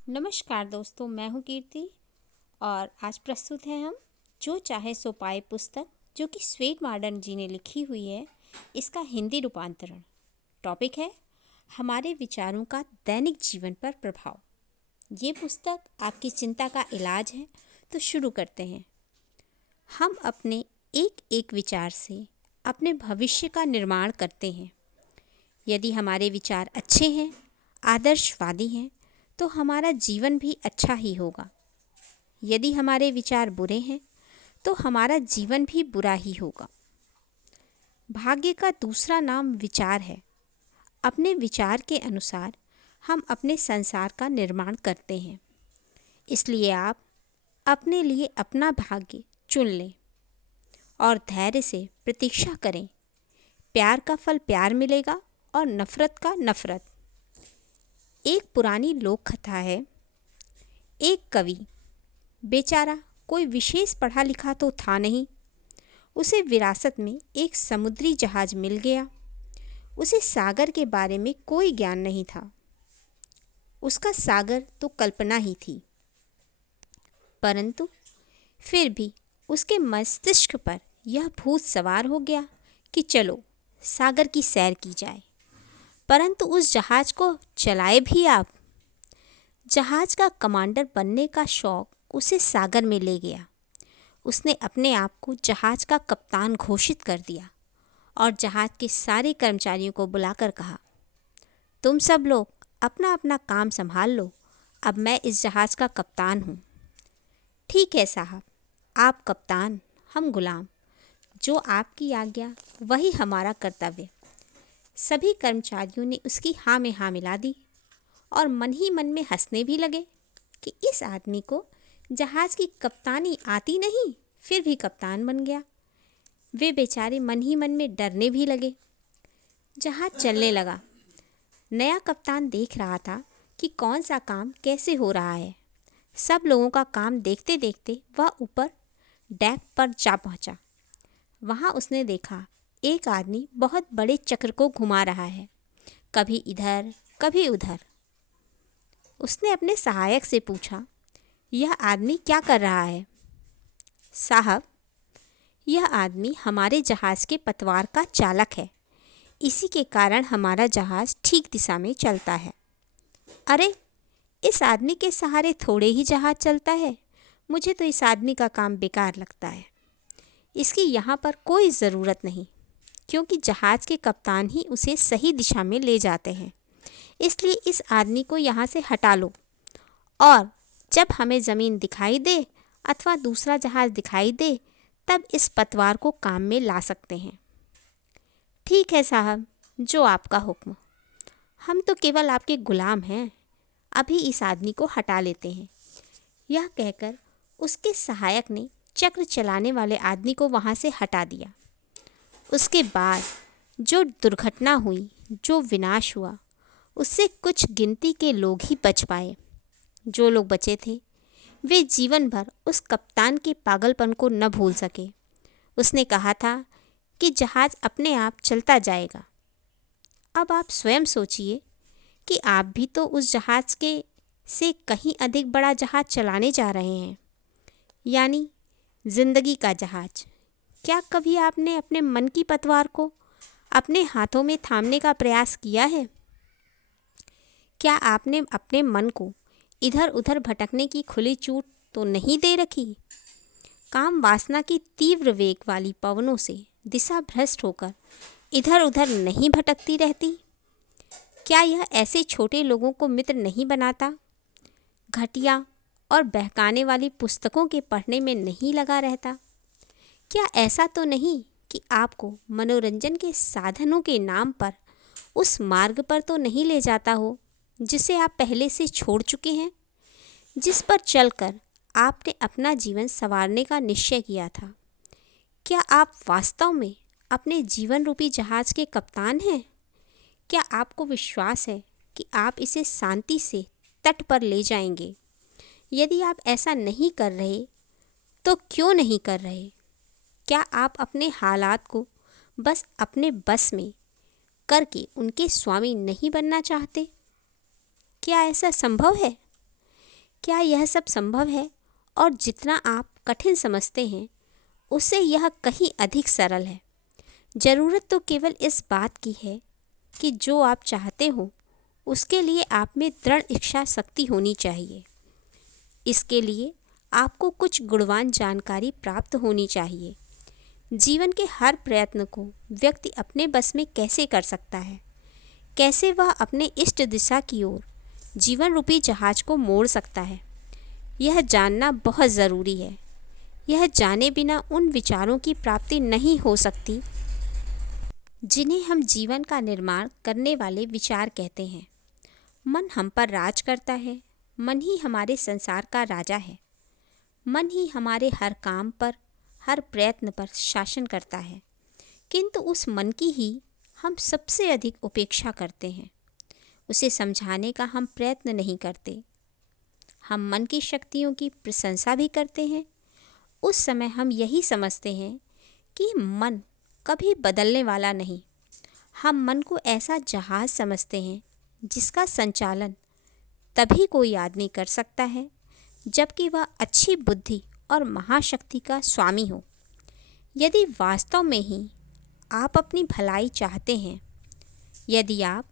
नमस्कार दोस्तों, मैं हूँ कीर्ति और आज प्रस्तुत है हम जो चाहे सो पाए पुस्तक, जो कि स्वेट मॉडर्न जी ने लिखी हुई है। इसका हिंदी रूपांतरण। टॉपिक है हमारे विचारों का दैनिक जीवन पर प्रभाव। ये पुस्तक आपकी चिंता का इलाज है। तो शुरू करते हैं। हम अपने एक एक विचार से अपने भविष्य का निर्माण करते हैं। यदि हमारे विचार अच्छे हैं, आदर्शवादी हैं, तो हमारा जीवन भी अच्छा ही होगा। यदि हमारे विचार बुरे हैं तो हमारा जीवन भी बुरा ही होगा। भाग्य का दूसरा नाम विचार है। अपने विचार के अनुसार हम अपने संसार का निर्माण करते हैं। इसलिए आप अपने लिए अपना भाग्य चुन लें और धैर्य से प्रतीक्षा करें। प्यार का फल प्यार मिलेगा और नफ़रत का नफ़रत। एक पुरानी लोक कथा है। एक कवि, बेचारा कोई विशेष पढ़ा लिखा तो था नहीं। उसे विरासत में एक समुद्री जहाज मिल गया। उसे सागर के बारे में कोई ज्ञान नहीं था। उसका सागर तो कल्पना ही थी, परंतु फिर भी उसके मस्तिष्क पर यह भूत सवार हो गया कि चलो सागर की सैर की जाए। परंतु उस जहाज को चलाए भी आप। जहाज का कमांडर बनने का शौक उसे सागर में ले गया। उसने अपने आप को जहाज का कप्तान घोषित कर दिया और जहाज के सारे कर्मचारियों को बुलाकर कहा, तुम सब लोग अपना अपना काम संभाल लो। अब मैं इस जहाज का कप्तान हूँ। ठीक है साहब, आप कप्तान, हम गुलाम। जो आपकी आज्ञा वही हमारा कर्तव्य। सभी कर्मचारियों ने उसकी हाँ में हाँ मिला दी और मन ही मन में हंसने भी लगे कि इस आदमी को जहाज़ की कप्तानी आती नहीं, फिर भी कप्तान बन गया। वे बेचारे मन ही मन में डरने भी लगे। जहाज़ चलने लगा। नया कप्तान देख रहा था कि कौन सा काम कैसे हो रहा है। सब लोगों का काम देखते देखते वह ऊपर डेक पर जा पहुंचा। वहां उसने देखा एक आदमी बहुत बड़े चक्र को घुमा रहा है, कभी इधर कभी उधर। उसने अपने सहायक से पूछा, यह आदमी क्या कर रहा है? साहब, यह आदमी हमारे जहाज़ के पतवार का चालक है। इसी के कारण हमारा जहाज़ ठीक दिशा में चलता है। अरे, इस आदमी के सहारे थोड़े ही जहाज़ चलता है। मुझे तो इस आदमी का काम बेकार लगता है। इसकी यहाँ पर कोई ज़रूरत नहीं, क्योंकि जहाज़ के कप्तान ही उसे सही दिशा में ले जाते हैं। इसलिए इस आदमी को यहाँ से हटा लो और जब हमें ज़मीन दिखाई दे अथवा दूसरा जहाज़ दिखाई दे, तब इस पतवार को काम में ला सकते हैं। ठीक है साहब, जो आपका हुक्म। हम तो केवल आपके गुलाम हैं। अभी इस आदमी को हटा लेते हैं। यह कहकर उसके सहायक ने चक्र चलाने वाले आदमी को वहाँ से हटा दिया। उसके बाद जो दुर्घटना हुई, जो विनाश हुआ, उससे कुछ गिनती के लोग ही बच पाए। जो लोग बचे थे वे जीवन भर उस कप्तान के पागलपन को न भूल सके। उसने कहा था कि जहाज़ अपने आप चलता जाएगा। अब आप स्वयं सोचिए कि आप भी तो उस जहाज़ के से कहीं अधिक बड़ा जहाज़ चलाने जा रहे हैं, यानी ज़िंदगी का जहाज़। क्या कभी आपने अपने मन की पतवार को अपने हाथों में थामने का प्रयास किया है? क्या आपने अपने मन को इधर उधर भटकने की खुली छूट तो नहीं दे रखी? काम वासना की तीव्र वेग वाली पवनों से दिशा भ्रष्ट होकर इधर उधर नहीं भटकती रहती? क्या यह ऐसे छोटे लोगों को मित्र नहीं बनाता? घटिया और बहकाने वाली पुस्तकों के पढ़ने में नहीं लगा रहता? क्या ऐसा तो नहीं कि आपको मनोरंजन के साधनों के नाम पर उस मार्ग पर तो नहीं ले जाता हो जिसे आप पहले से छोड़ चुके हैं, जिस पर चलकर आपने अपना जीवन संवारने का निश्चय किया था? क्या आप वास्तव में अपने जीवन रूपी जहाज़ के कप्तान हैं? क्या आपको विश्वास है कि आप इसे शांति से तट पर ले जाएंगे? यदि आप ऐसा नहीं कर रहे तो क्यों नहीं कर रहे? क्या आप अपने हालात को बस अपने बस में करके उनके स्वामी नहीं बनना चाहते? क्या ऐसा संभव है? क्या यह सब संभव है? और जितना आप कठिन समझते हैं उससे यह कहीं अधिक सरल है। ज़रूरत तो केवल इस बात की है कि जो आप चाहते हो उसके लिए आप में दृढ़ इच्छा शक्ति होनी चाहिए। इसके लिए आपको कुछ गुणवान जानकारी प्राप्त होनी चाहिए। जीवन के हर प्रयत्न को व्यक्ति अपने बस में कैसे कर सकता है, कैसे वह अपने इष्ट दिशा की ओर जीवन रूपी जहाज को मोड़ सकता है, यह जानना बहुत ज़रूरी है। यह जाने बिना उन विचारों की प्राप्ति नहीं हो सकती जिन्हें हम जीवन का निर्माण करने वाले विचार कहते हैं। मन हम पर राज करता है, मन ही हमारे संसार का राजा है। मन ही हमारे हर काम पर, हर प्रयत्न पर शासन करता है, किंतु उस मन की ही हम सबसे अधिक उपेक्षा करते हैं। उसे समझाने का हम प्रयत्न नहीं करते। हम मन की शक्तियों की प्रशंसा भी करते हैं। उस समय हम यही समझते हैं कि मन कभी बदलने वाला नहीं। हम मन को ऐसा जहाज समझते हैं जिसका संचालन तभी कोई आदमी कर सकता है जबकि वह अच्छी बुद्धि और महाशक्ति का स्वामी हो। यदि वास्तव में ही आप अपनी भलाई चाहते हैं, यदि आप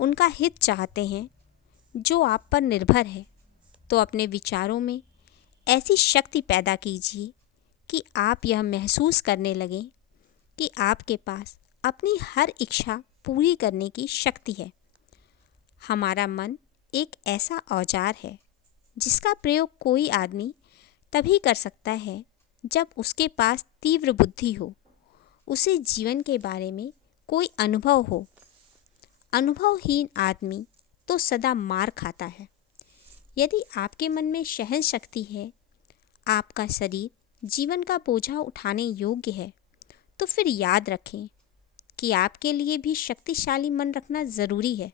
उनका हित चाहते हैं जो आप पर निर्भर है, तो अपने विचारों में ऐसी शक्ति पैदा कीजिए कि आप यह महसूस करने लगें कि आपके पास अपनी हर इच्छा पूरी करने की शक्ति है। हमारा मन एक ऐसा औजार है जिसका प्रयोग कोई आदमी तभी कर सकता है जब उसके पास तीव्र बुद्धि हो, उसे जीवन के बारे में कोई अनुभव हो। अनुभवहीन आदमी तो सदा मार खाता है। यदि आपके मन में सहन शक्ति है, आपका शरीर जीवन का बोझा उठाने योग्य है, तो फिर याद रखें कि आपके लिए भी शक्तिशाली मन रखना ज़रूरी है।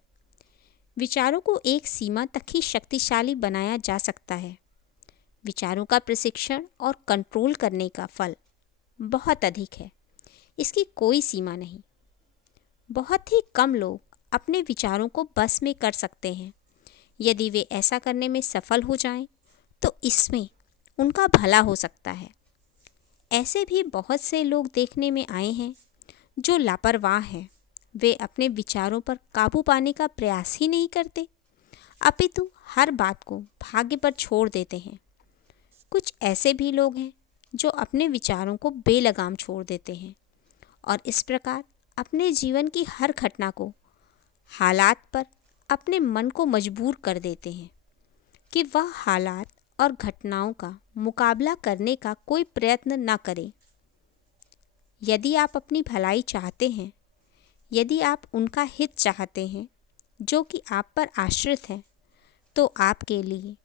विचारों को एक सीमा तक ही शक्तिशाली बनाया जा सकता है। विचारों का प्रशिक्षण और कंट्रोल करने का फल बहुत अधिक है, इसकी कोई सीमा नहीं। बहुत ही कम लोग अपने विचारों को बस में कर सकते हैं। यदि वे ऐसा करने में सफल हो जाएं, तो इसमें उनका भला हो सकता है। ऐसे भी बहुत से लोग देखने में आए हैं जो लापरवाह हैं। वे अपने विचारों पर काबू पाने का प्रयास ही नहीं करते, अपितु हर बात को भाग्य पर छोड़ देते हैं। कुछ ऐसे भी लोग हैं जो अपने विचारों को बेलगाम छोड़ देते हैं और इस प्रकार अपने जीवन की हर घटना को हालात पर अपने मन को मजबूर कर देते हैं कि वह हालात और घटनाओं का मुकाबला करने का कोई प्रयत्न न करे। यदि आप अपनी भलाई चाहते हैं, यदि आप उनका हित चाहते हैं जो कि आप पर आश्रित है, तो आपके लिए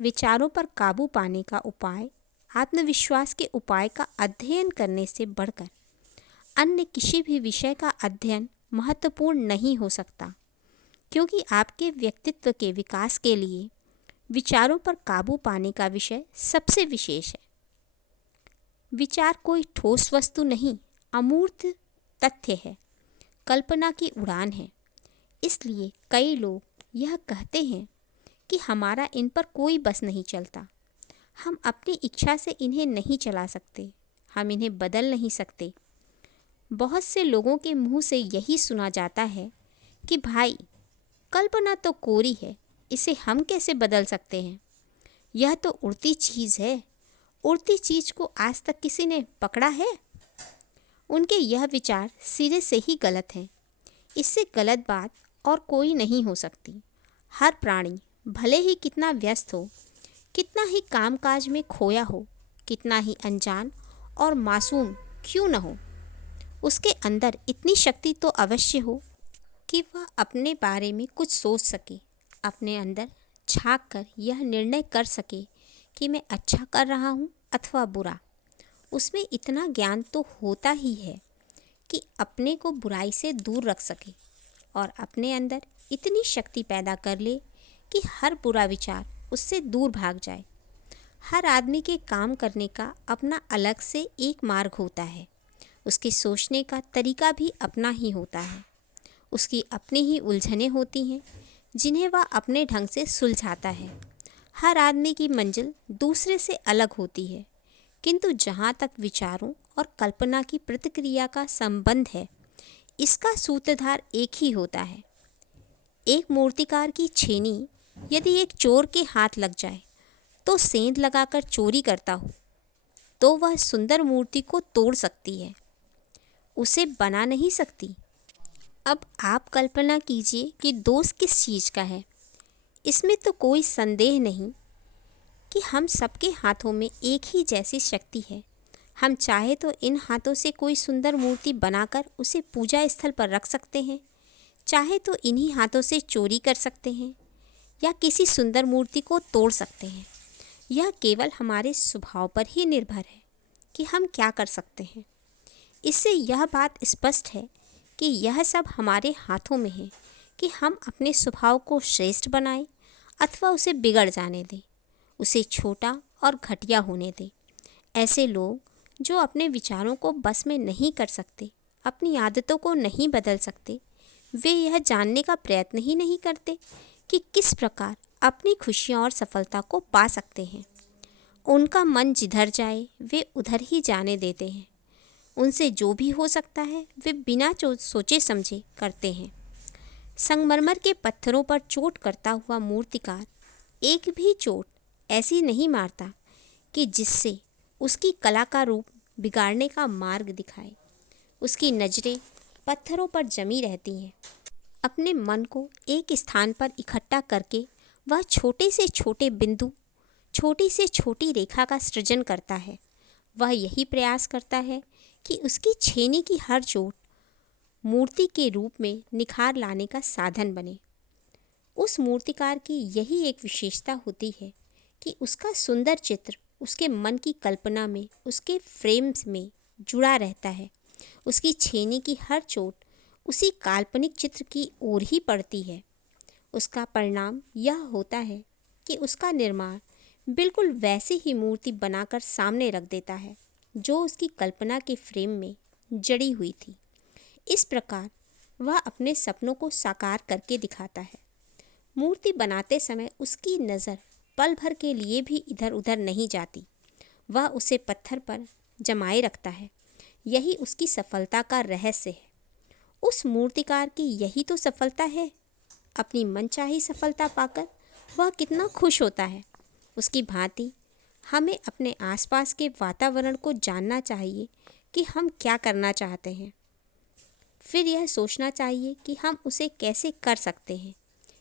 विचारों पर काबू पाने का उपाय आत्मविश्वास के उपाय का अध्ययन करने से बढ़कर अन्य किसी भी विषय का अध्ययन महत्वपूर्ण नहीं हो सकता, क्योंकि आपके व्यक्तित्व के विकास के लिए विचारों पर काबू पाने का विषय सबसे विशेष है। विचार कोई ठोस वस्तु नहीं, अमूर्त तथ्य है, कल्पना की उड़ान है। इसलिए कई लोग यह कहते हैं कि हमारा इन पर कोई बस नहीं चलता, हम अपनी इच्छा से इन्हें नहीं चला सकते, हम इन्हें बदल नहीं सकते। बहुत से लोगों के मुंह से यही सुना जाता है कि भाई, कल्पना तो कोरी है, इसे हम कैसे बदल सकते हैं? यह तो उड़ती चीज़ है, उड़ती चीज़ को आज तक किसी ने पकड़ा है? उनके यह विचार सिरे से ही गलत हैं। इससे गलत बात और कोई नहीं हो सकती। हर प्राणी भले ही कितना व्यस्त हो, कितना ही कामकाज में खोया हो, कितना ही अनजान और मासूम क्यों न हो, उसके अंदर इतनी शक्ति तो अवश्य हो कि वह अपने बारे में कुछ सोच सके, अपने अंदर झांक कर यह निर्णय कर सके कि मैं अच्छा कर रहा हूँ अथवा बुरा। उसमें इतना ज्ञान तो होता ही है कि अपने को बुराई से दूर रख सके और अपने अंदर इतनी शक्ति पैदा कर ले कि हर बुरा विचार उससे दूर भाग जाए। हर आदमी के काम करने का अपना अलग से एक मार्ग होता है। उसके सोचने का तरीका भी अपना ही होता है। उसकी अपनी ही उलझनें होती हैं जिन्हें वह अपने ढंग से सुलझाता है। हर आदमी की मंजिल दूसरे से अलग होती है, किंतु जहाँ तक विचारों और कल्पना की प्रतिक्रिया का संबंध है, इसका सूत्रधार एक ही होता है। एक मूर्तिकार की छेनी यदि एक चोर के हाथ लग जाए तो सेंध लगाकर चोरी करता हो तो वह सुंदर मूर्ति को तोड़ सकती है, उसे बना नहीं सकती। अब आप कल्पना कीजिए कि दोष किस चीज़ का है। इसमें तो कोई संदेह नहीं कि हम सबके हाथों में एक ही जैसी शक्ति है। हम चाहे तो इन हाथों से कोई सुंदर मूर्ति बनाकर उसे पूजा स्थल पर रख सकते हैं, चाहे तो इन्हीं हाथों से चोरी कर सकते हैं या किसी सुंदर मूर्ति को तोड़ सकते हैं। यह केवल हमारे स्वभाव पर ही निर्भर है कि हम क्या कर सकते हैं। इससे यह बात स्पष्ट है कि यह सब हमारे हाथों में है कि हम अपने स्वभाव को श्रेष्ठ बनाएं अथवा उसे बिगड़ जाने दें, उसे छोटा और घटिया होने दें। ऐसे लोग जो अपने विचारों को बस में नहीं कर सकते, अपनी आदतों को नहीं बदल सकते, वे यह जानने का प्रयत्न ही नहीं करते कि किस प्रकार अपनी खुशियाँ और सफलता को पा सकते हैं। उनका मन जिधर जाए वे उधर ही जाने देते हैं। उनसे जो भी हो सकता है वे बिना सोचे समझे करते हैं। संगमरमर के पत्थरों पर चोट करता हुआ मूर्तिकार एक भी चोट ऐसी नहीं मारता कि जिससे उसकी कला का रूप बिगाड़ने का मार्ग दिखाए। उसकी नज़रें पत्थरों पर जमी रहती हैं। अपने मन को एक स्थान पर इकट्ठा करके वह छोटे से छोटे बिंदु, छोटी से छोटी रेखा का सृजन करता है। वह यही प्रयास करता है कि उसकी छेनी की हर चोट मूर्ति के रूप में निखार लाने का साधन बने। उस मूर्तिकार की यही एक विशेषता होती है कि उसका सुंदर चित्र उसके मन की कल्पना में, उसके फ्रेम्स में जुड़ा रहता है। उसकी छेनी की हर चोट उसी काल्पनिक चित्र की ओर ही पड़ती है। उसका परिणाम यह होता है कि उसका निर्माण बिल्कुल वैसी ही मूर्ति बनाकर सामने रख देता है जो उसकी कल्पना के फ्रेम में जड़ी हुई थी। इस प्रकार वह अपने सपनों को साकार करके दिखाता है। मूर्ति बनाते समय उसकी नज़र पल भर के लिए भी इधर उधर नहीं जाती। वह उसे पत्थर पर जमाए रखता है। यही उसकी सफलता का रहस्य है। उस मूर्तिकार की यही तो सफलता है। अपनी मनचाही सफलता पाकर वह कितना खुश होता है। उसकी भांति हमें अपने आसपास के वातावरण को जानना चाहिए कि हम क्या करना चाहते हैं, फिर यह सोचना चाहिए कि हम उसे कैसे कर सकते हैं।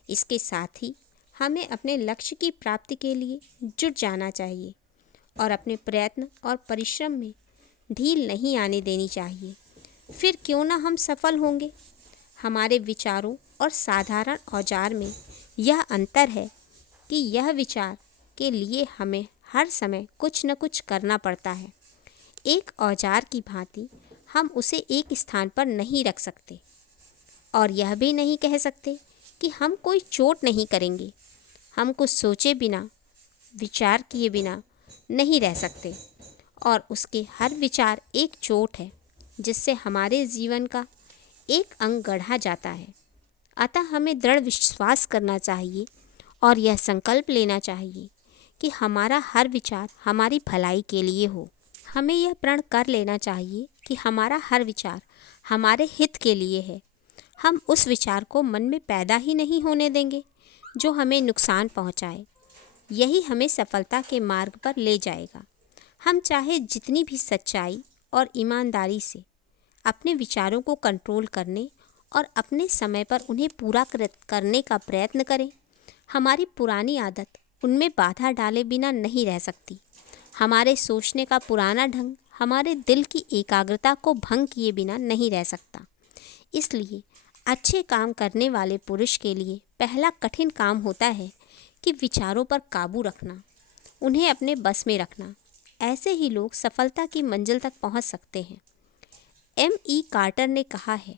इसके साथ ही हमें अपने लक्ष्य की प्राप्ति के लिए जुट जाना चाहिए और अपने प्रयत्न और परिश्रम में ढील नहीं आने देनी चाहिए। फिर क्यों ना हम सफल होंगे। हमारे विचारों और साधारण औजार में यह अंतर है कि यह विचार के लिए हमें हर समय कुछ न कुछ करना पड़ता है। एक औजार की भांति हम उसे एक स्थान पर नहीं रख सकते और यह भी नहीं कह सकते कि हम कोई चोट नहीं करेंगे। हम कुछ सोचे बिना, विचार किए बिना नहीं रह सकते और उसके हर विचार एक चोट है जिससे हमारे जीवन का एक अंग गढ़ा जाता है। अतः हमें दृढ़ विश्वास करना चाहिए और यह संकल्प लेना चाहिए कि हमारा हर विचार हमारी भलाई के लिए हो। हमें यह प्रण कर लेना चाहिए कि हमारा हर विचार हमारे हित के लिए है। हम उस विचार को मन में पैदा ही नहीं होने देंगे जो हमें नुकसान पहुंचाए। यही हमें सफलता के मार्ग पर ले जाएगा। हम चाहे जितनी भी सच्चाई और ईमानदारी से अपने विचारों को कंट्रोल करने और अपने समय पर उन्हें पूरा करने का प्रयत्न करें, हमारी पुरानी आदत उनमें बाधा डाले बिना नहीं रह सकती। हमारे सोचने का पुराना ढंग हमारे दिल की एकाग्रता को भंग किए बिना नहीं रह सकता। इसलिए अच्छे काम करने वाले पुरुष के लिए पहला कठिन काम होता है कि विचारों पर काबू रखना, उन्हें अपने बस में रखना। ऐसे ही लोग सफलता की मंजिल तक पहुंच सकते हैं। M.E. कार्टर ने कहा है,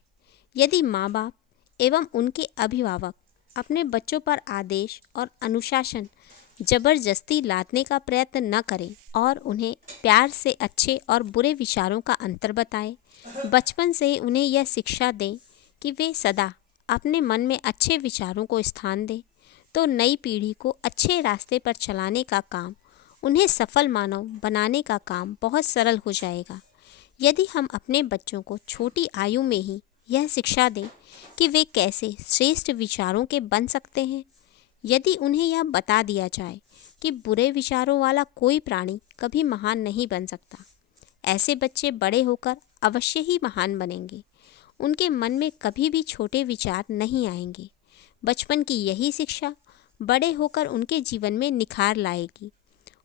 यदि माँ बाप एवं उनके अभिभावक अपने बच्चों पर आदेश और अनुशासन जबरदस्ती लादने का प्रयत्न न करें और उन्हें प्यार से अच्छे और बुरे विचारों का अंतर बताएं, बचपन से ही उन्हें यह शिक्षा दें कि वे सदा अपने मन में अच्छे विचारों को स्थान दें, तो नई पीढ़ी को अच्छे रास्ते पर चलाने का काम, उन्हें सफल मानव बनाने का काम बहुत सरल हो जाएगा। यदि हम अपने बच्चों को छोटी आयु में ही यह शिक्षा दें कि वे कैसे श्रेष्ठ विचारों के बन सकते हैं, यदि उन्हें यह बता दिया जाए कि बुरे विचारों वाला कोई प्राणी कभी महान नहीं बन सकता, ऐसे बच्चे बड़े होकर अवश्य ही महान बनेंगे। उनके मन में कभी भी छोटे विचार नहीं आएंगे। बचपन की यही शिक्षा बड़े होकर उनके जीवन में निखार लाएगी।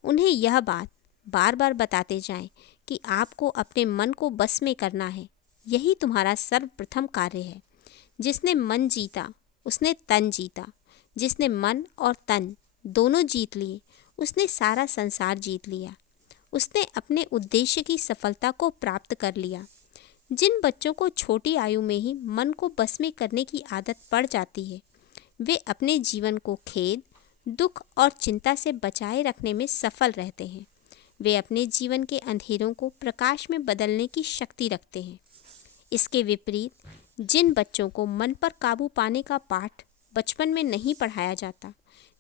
उन्हें यह बात बार बार बताते जाएं कि आपको अपने मन को बस में करना है। यही तुम्हारा सर्वप्रथम कार्य है। जिसने मन जीता उसने तन जीता। जिसने मन और तन दोनों जीत लिए उसने सारा संसार जीत लिया। उसने अपने उद्देश्य की सफलता को प्राप्त कर लिया। जिन बच्चों को छोटी आयु में ही मन को बस में करने की आदत पड़ जाती है, वे अपने जीवन को खेद, दुख और चिंता से बचाए रखने में सफल रहते हैं। वे अपने जीवन के अंधेरों को प्रकाश में बदलने की शक्ति रखते हैं। इसके विपरीत जिन बच्चों को मन पर काबू पाने का पाठ बचपन में नहीं पढ़ाया जाता,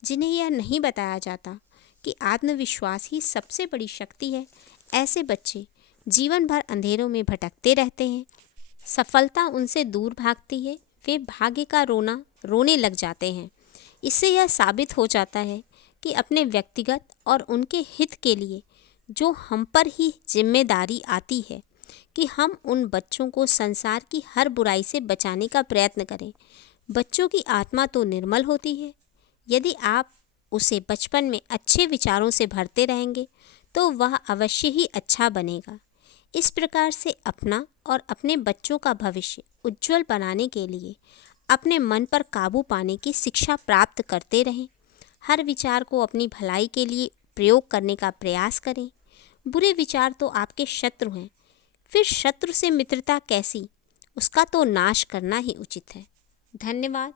जिन्हें यह नहीं बताया जाता कि आत्मविश्वास ही सबसे बड़ी शक्ति है, ऐसे बच्चे जीवन भर अंधेरों में भटकते रहते हैं। सफलता उनसे दूर भागती है। वे भाग्य का रोना रोने लग जाते हैं। इससे यह साबित हो जाता है कि अपने व्यक्तिगत और उनके हित के लिए जो हम पर ही जिम्मेदारी आती है कि हम उन बच्चों को संसार की हर बुराई से बचाने का प्रयत्न करें। बच्चों की आत्मा तो निर्मल होती है। यदि आप उसे बचपन में अच्छे विचारों से भरते रहेंगे तो वह अवश्य ही अच्छा बनेगा। इस प्रकार से अपना और अपने बच्चों का भविष्य उज्जवल बनाने के लिए अपने मन पर काबू पाने की शिक्षा प्राप्त करते रहें। हर विचार को अपनी भलाई के लिए प्रयोग करने का प्रयास करें। बुरे विचार तो आपके शत्रु हैं, फिर शत्रु से मित्रता कैसी? उसका तो नाश करना ही उचित है। धन्यवाद।